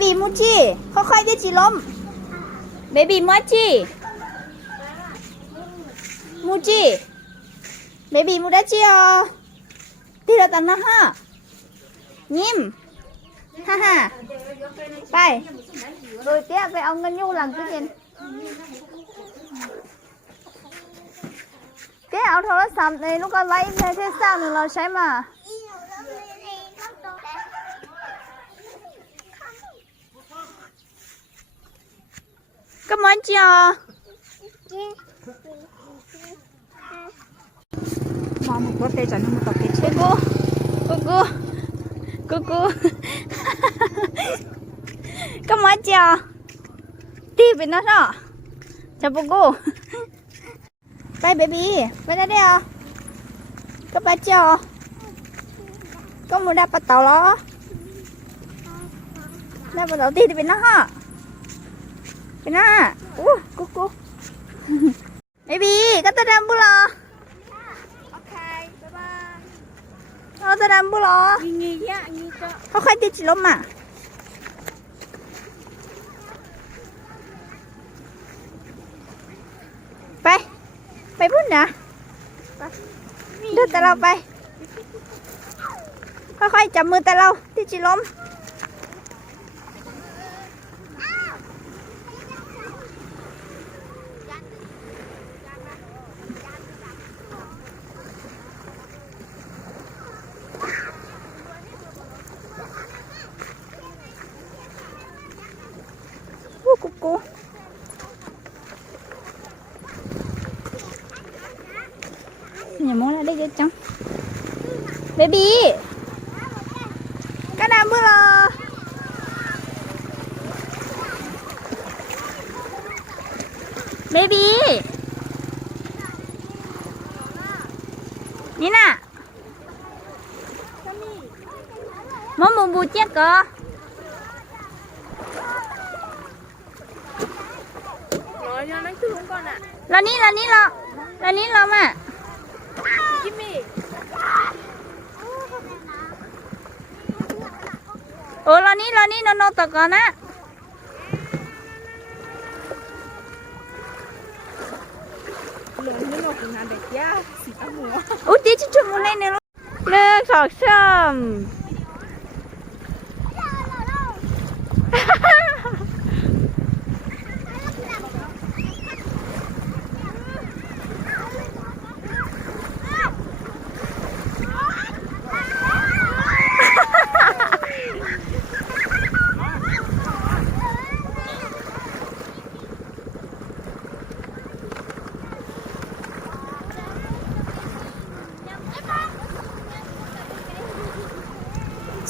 บี้มูจิค่อยๆดิจิล้มเบบี้มูจิมูจิเบบี้มูดาจิอ๋อที่เราตั้งนะฮะยิ้มฮ่าฮ่าไปโดยเตี้ยไปเอาเงินอยู่หลังตู้เย็นเตี้ยเอาโทรศัพท์ในลูกก็ไลฟ์ในเทสซ่าหนึ่งเราใช้มาก็มันจ้ามาหมดรถเลยจ้ะนี่มันตกเกชกูก็มันจ้าตีเป็นนั่นอ่ะจับกูไปเบบี้ไปได้เดียวก็ไปจ้าก็มึงได้ปะเต่าเหรอได้ปะเต่าตีเป็นนั่นอ่ะเป็นน่ะกูเบบี้ก็จะดำบุหรอโอเคบ๊ายบายเราจะดำบุหรองี้เยอะงี้ก็เขาค่อยติดชิลมอ่ะไปพุ่นนะเดินแต่เราไปค่อยๆจับมือแต่เราติดชิลมกูอย่ามองอะไรได้เยอะจังเบบี้กระดามบุหรอเบบี้นี่น่ะมอมูบูเจ๊กอแล้วนี่เรามาจิมมี่โอ้แล้วนี่นอนตะกอนนะอุ้ยตีจุ่มอะไรเนี่ยเลิกสองซ้ำ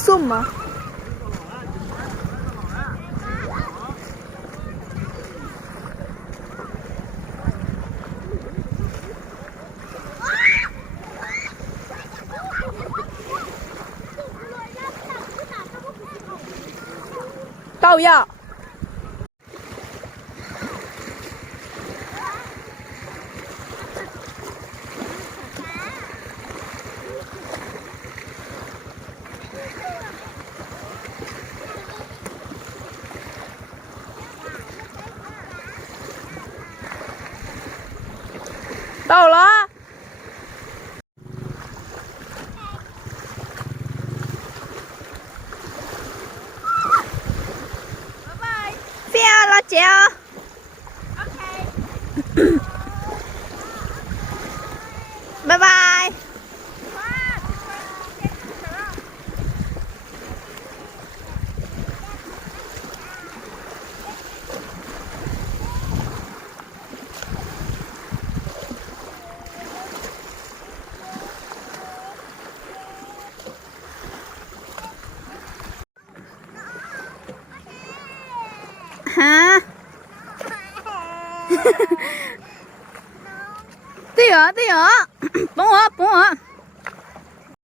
ซุ่มอ่ะเต่าย่า到了。拜拜。不要辣椒。OK。拜拜。hả tí hả bóng hả